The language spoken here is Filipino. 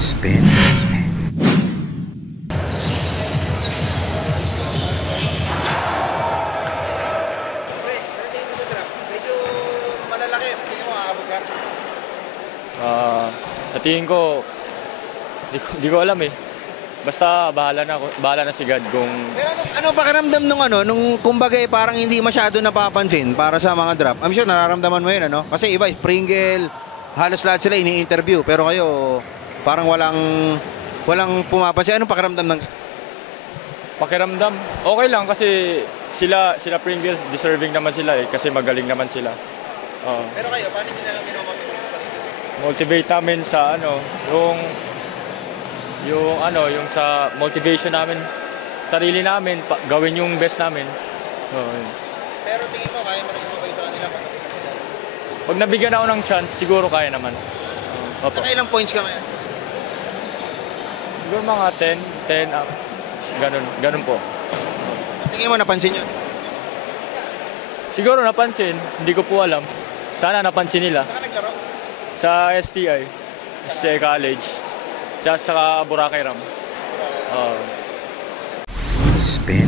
Spin. Pre, ano tingin mo sa draft? Medyo malalaki. Tingin mo aabot ka? Sa tingin ko, di ko alam eh. Basta bahala na si God kung Pero ano pakiramdam nung kumbaga parang hindi masyado napapansin para sa mga draft? I'm sure nararamdaman mo yun, ano? Kasi iba, Pringle, halos lahat sila ini-interview. Pero kayo, parang walang pumapansin. Anong pakiramdam ng... pakiramdam. Okay lang kasi sila Pringle, deserving naman sila eh kasi magaling naman sila. Pero kayo, paano nyo nalang minomotivate sa sarili? Motivate namin sa yung sa motivation namin, sarili namin, gawin yung best namin. Yun. Pero tingin mo, kaya mo rin mo kayo sa kanila Pag nabigyan ako ng chance, siguro kaya naman. Opo. Nakailang points ka ngayon? Siguro mga 10 up. Ganun po. Tingin mo, napansin nyo? Siguro napansin, hindi ko po alam. Sana napansin nila. Saan ka naglaro? Sa STI College. Tsaka sa Boracay Ram. Spin.